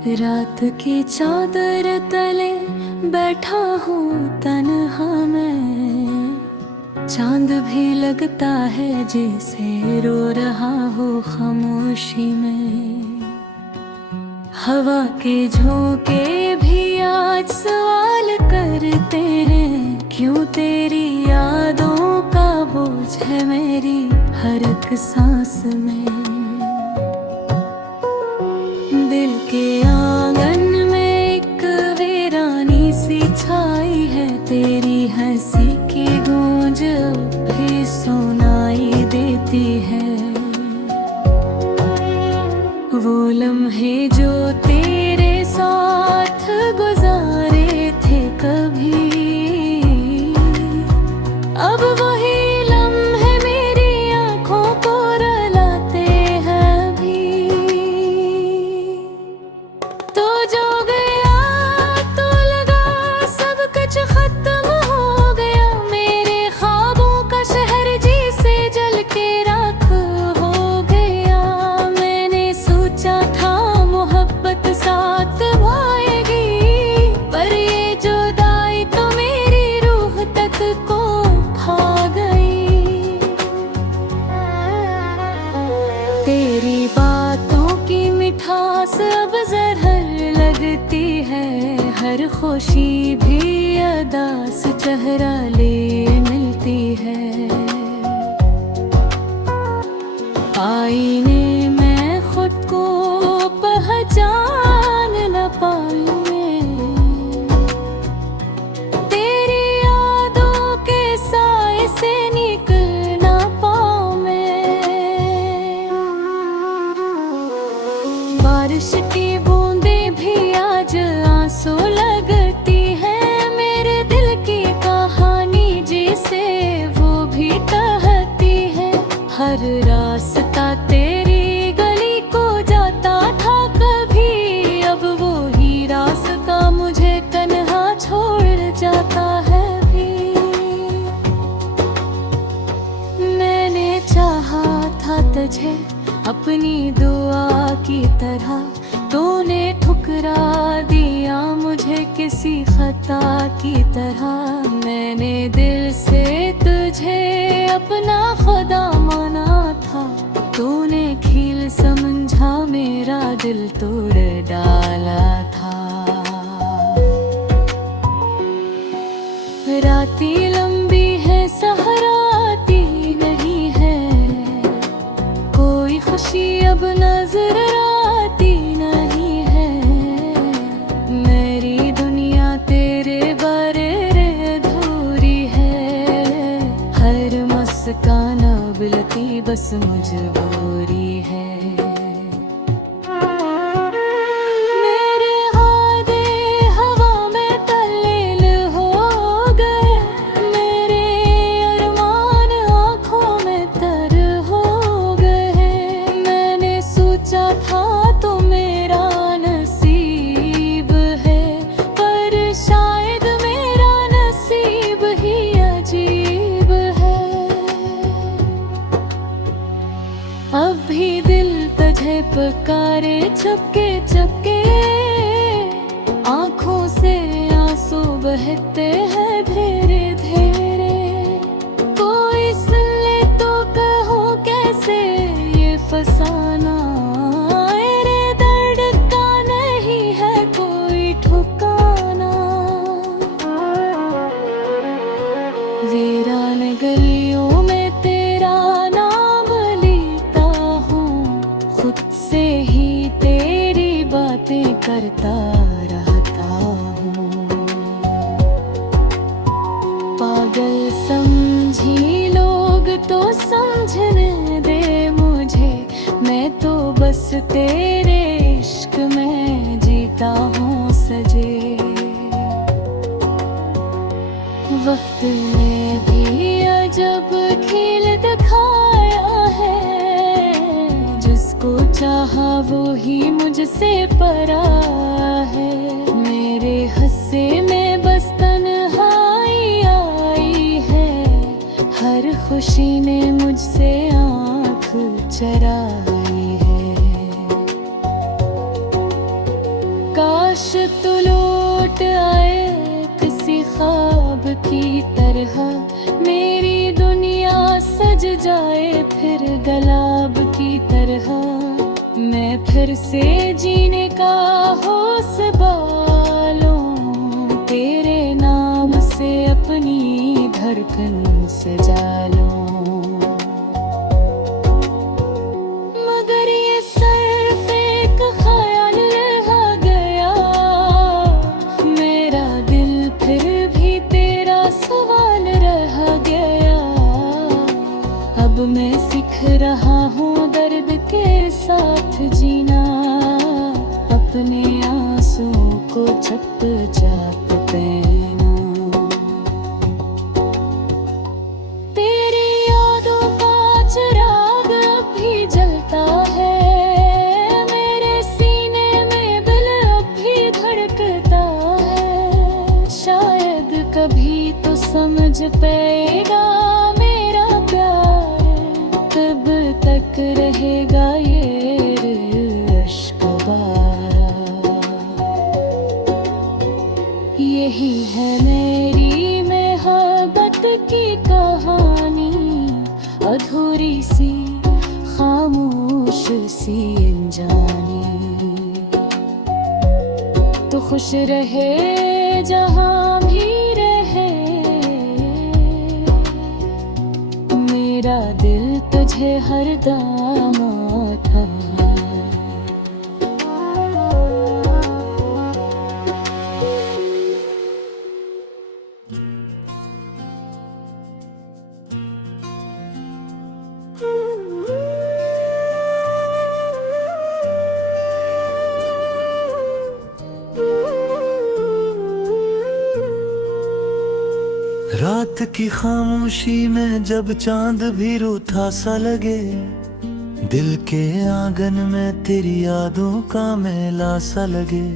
रात की चादर तले बैठा हूँ तन्हा मैं। चांद भी लगता है जैसे रो रहा हो खामोशी में। हवा के झोंके भी आज सवाल करते हैं, क्यों तेरी यादों का बोझ है मेरी हर एक सांस में। दिल के आंगन में एक वीरानी सी छाई है, तेरी हंसी की गूंज भी सुनाई देती है। वो लम्हे जो तेरे साथ गुजारे थे कभी, अब वही लम्हे मेरी आंखों को रुलाते हैं अभी। तो जो गया तो लगा सब कुछ खत्म हो गया, मेरे ख्वाबों का शहर जी से जल के राख हो गया। मैंने सोचा था मोहब्बत साथ भाएगी, पर ये जुदाई तो मेरी रूह तक को खा गई। तेरी बातों की मिठास अब जहर लगती है, हर खुशी भी अदा से चेहरा ले मिलती है। आईने में खुद को पहचान न पाऊं मैं, तेरी यादों के साए से निकल ना पाऊं मैं। बारिश की बूंदें भी आज आंसू लगती है, मेरे दिल की कहानी जिसे वो भी कहती है। हर रास्ता तेरी गली को जाता था कभी, अब वो ही रास्ता मुझे तन्हा छोड़ जाता है भी। मैंने चाहा था तुझे अपनी दुआ की तरह, तूने ठुकरा दिया मुझे किसी खता की तरह। मैंने दिल से तुझे अपना खुदा माना था, तूने खील समझा मेरा दिल तोड़ डाला था। राती लंबी है सहराती नहीं है, कोई खुशी अब नजर आती नहीं है। मेरी दुनिया तेरे बारे अधूरी है, हर मुस्कान बिलती बस मजबूरी है। मेरे हादे हवा में तल्लीन हो गए, मेरे अरमान आँखों में तर हो गए। मैंने सोचा था तो मेरा नसीब है, पर शायद मेरा नसीब ही अजीब है। अब भी दिल तुझे पुकारे चुपके चुपके, आंखों से आंसू बहते हैं धीरे धीरे। कोई सुन ले तो कहो कैसे ये फसाना, मेरे दर्द का नहीं है कोई ठिकाना। वीरान गलियों में तेरा नाम लेता हूँ, खुद से ही तेरी बातें करता रहता हूँ। पागल समझी लोग तो समझने दे मुझे, मैं तो बस तेरे इश्क में जीता हूँ सजे। वक्त ने भी अजब खेल दिखाया है, जिसको चाहा वो ही मुझसे परा है। मेरे हिस्से में बस तन्हाई आई है, हर खुशी ने मुझसे आँख चराई है। काश तू लौट आए किसी ख्वाब की तरह, मेरी दुनिया सज जाए फिर गुलाब की तरह। मैं फिर से जीने का होश पालूं, तेरे नाम से अपनी धड़कन सजा लूं। मगर ये सिर्फ एक ख़याल रह गया, मेरा दिल फिर भी तेरा सवाल रह गया। अब मैं सीख रहा हूँ दर्द के साथ जीना, अपने आंसुओं को चुपचाप पहना। तेरी यादों का चिराग अब भी जलता है, मेरे सीने में दिल अब भी धड़कता है। शायद कभी तो समझ पाएगा मेरा प्यार, तब तक रहेगा ये इश्क बारा। यही है मेरी मोहब्बत की कहानी, अधूरी सी खामोश सी अनजानी। तो खुश रहे जहाँ भी रहे, मेरा दिल तुझे हरदम था। रात की खामोशी में जब चांद भी रूठा सा लगे, दिल के आंगन में तेरी यादों का मेला सा लगे।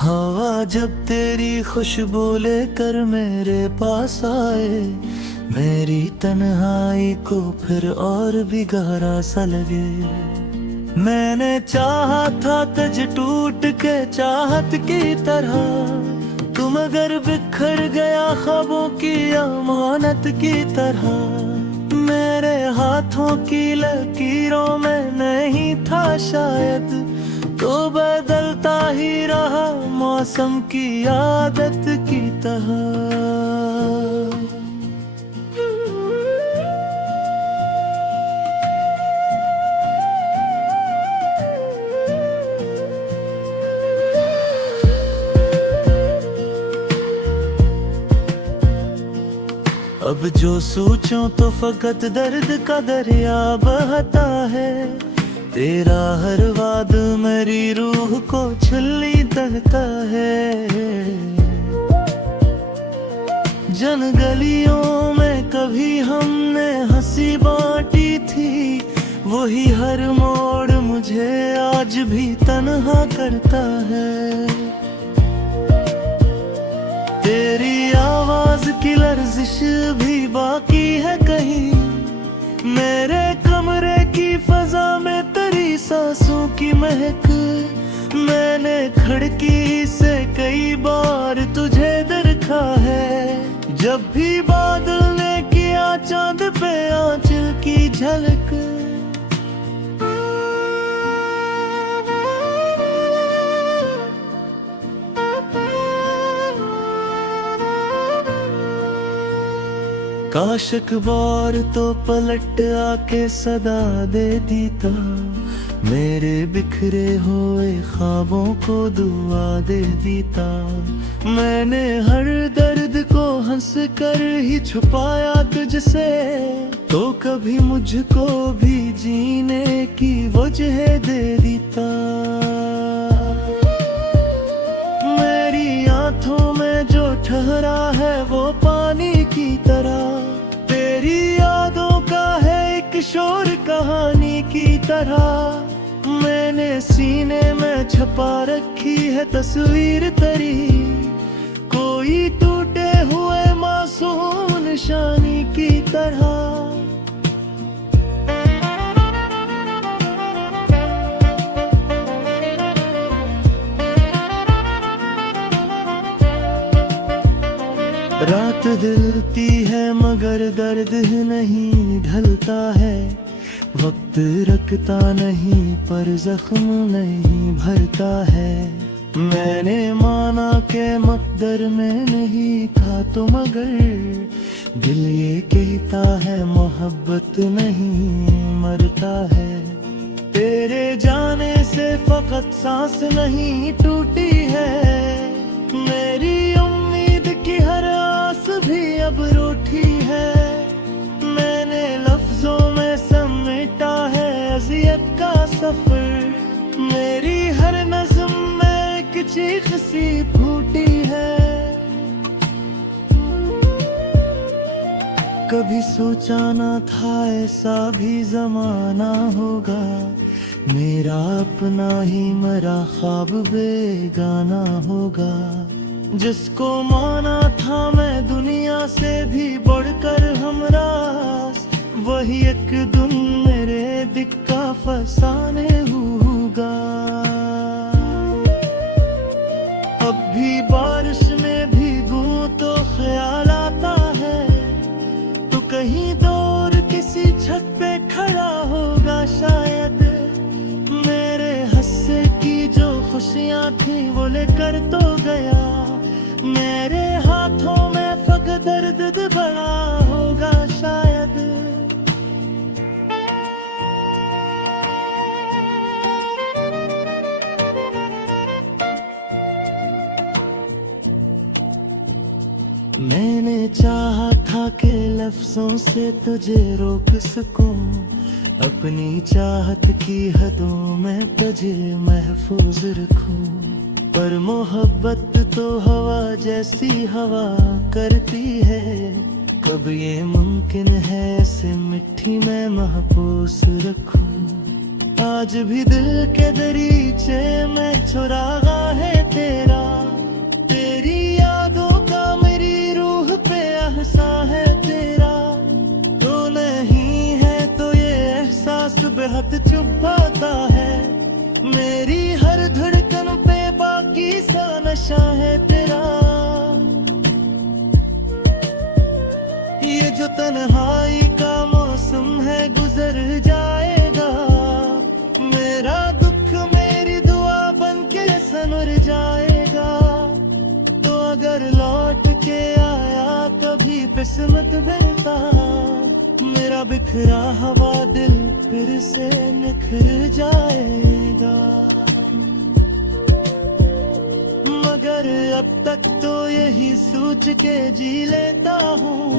हवा जब तेरी खुशबू लेकर मेरे पास आए, मेरी तन्हाई को फिर और भी गहरा सा लगे। मैंने चाहा था तुझ टूट के चाहत की तरह, तुम अगर बिखर गया ख्वाबों की अमानत की तरह। मेरे हाथों की लकीरों में नहीं था शायद, तो बदलता ही रहा मौसम की आदत की तरह। अब जो सोचूं तो फकत दर्द का दरिया बहता है, तेरा हर वाद मेरी रूह को छुल्ली तहता है। जन गलियों में कभी हमने हंसी बांटी थी, वही हर मोड़ मुझे आज भी तन्हा करता है। तेरी आवाज की लर्जिश भी बाकी है कहीं, मेरे कमरे की फजा में तेरी सांसों की महक। मैंने खिड़की से कई बार तुझे देखा है, जब भी बादल ने किया चांद पे आंचल की झलक। काश एक बार तो पलट आके सदा दे देता, मेरे बिखरे हुए ख्वाबों को दुआ दे देता। मैंने हर दर्द को हंस कर ही छुपाया तुझसे, तो कभी मुझको भी जीने की वजह दे देता। मेरी आंखों में जो ठहरा है वो पानी की तरह, तेरी यादों का है एक शोर कहानी की तरह। मैंने सीने में छपा रखी है तस्वीर तेरी, कोई टूटे हुए मासूम निशानी की तरह। रात दिलती है मगर दर्द नहीं ढलता है, वक्त रखता नहीं पर जख्म नहीं भरता है। मैंने माना के मकदर में नहीं था तो मगर दिल ये कहता है मोहब्बत नहीं मरता है। तेरे जाने से फकत सांस नहीं टूटी है, मेरी उम्मीद की हर आस भी अब रूठी है। मैंने लफ्जों में समेटा है अज़ियत का सफर, मेरी हर नज़्म में एक चीख सी फूटी है। कभी सोचा ना था ऐसा भी जमाना होगा, मेरा अपना ही मरा ख्वाब बेगाना होगा। जिसको माना था मैं दुनिया से भी बढ़कर हमरास, वही एक दिन मेरे दिल का फसाने होगा। अब भी बारिश में भीगूं तो ख्याल आता है, तो कहीं दूर किसी छत पे खड़ा होगा शायद। मेरे हंसने की जो खुशियां थी वो लेकर तो गया, मेरे हाथों में फक दर्द बड़ा होगा शायद। मैंने चाहा था कि लफ्जों से तुझे रोक सकूं, अपनी चाहत की हदों में तुझे महफूज रखूं। पर मोहब्बत तो हवा जैसी हवा करती है, कब ये मुमकिन है इसे मिट्टी में महफूज रखूं। आज भी दिल के दरीचे में चुरागा है तेरा, तेरी यादों का मेरी रूह पे एहसा है तेरा। तो नहीं है तो ये एहसास बेहद चुभाता है, मेरी हर धड़कन पे बाकी सा नशा है तेरा। ये जो तन्हाई का मौसम है गुजर जाएगा, मेरा दुख मेरी दुआ बन के सनर जाएगा। तो अगर लौट के आया कभी किस्मत बेटा, मेरा बिखरा हवा दिल फिर से निखर जाएगा। मगर अब तक तो यही सोच के जी लेता हूँ,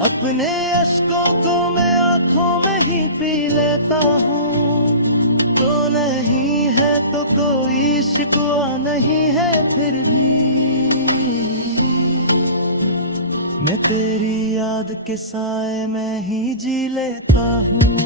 अपने अश्कों को मैं आंखों में ही पी लेता हूँ। तो नहीं है तो कोई शिकवा नहीं है, फिर भी मैं तेरी याद के साए में ही जी लेता हूँ।